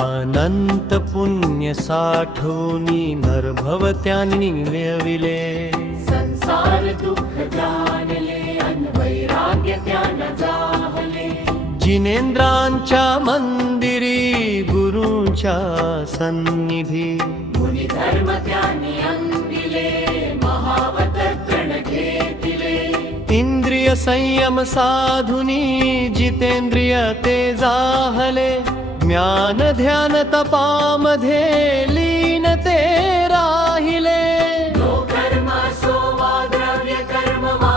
अनंत पुण्य साठवूनी नरभवत्यांनी मिळविले संसार दुःख जाणले अन वैराग्य त्यानं जाहले जिनेंद्रांच्या मंदिरी गुरूंच्या सन्निधी मुनी धर्म त्यांनी अंगिले महावतत्रण घेतिले इंद्रिय संयम साधुनी जितेंद्रिय ते जाहले ज्ञान ध्यान तपामध्ये लीन ते राहिले नो कर्म सो वा द्रव्य कर्म वा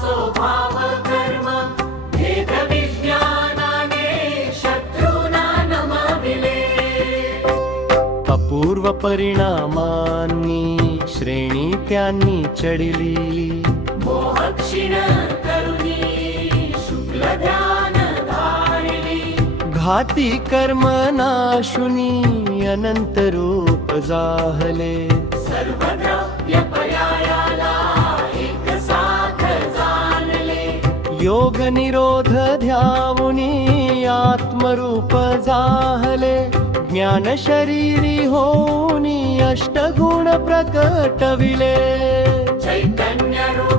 सो भाव कर्म भेद विज्ञानाने शत्रूना नमविले अपूर्व परिणामांनी श्रेणी त्यांनी चढली मोहक्षीण करुणी शुक्ल ध्यान धारिली घाती कर्म नाशुनी अनंत रूप जाहले सर्व द्रव्य पर्यायाला एक साथ जाणले योग निरोध ध्यावुनी आत्मरूप जाहले ज्ञान शरीरी होऊनी अष्टगुण प्रकटविले चैतन्य रूप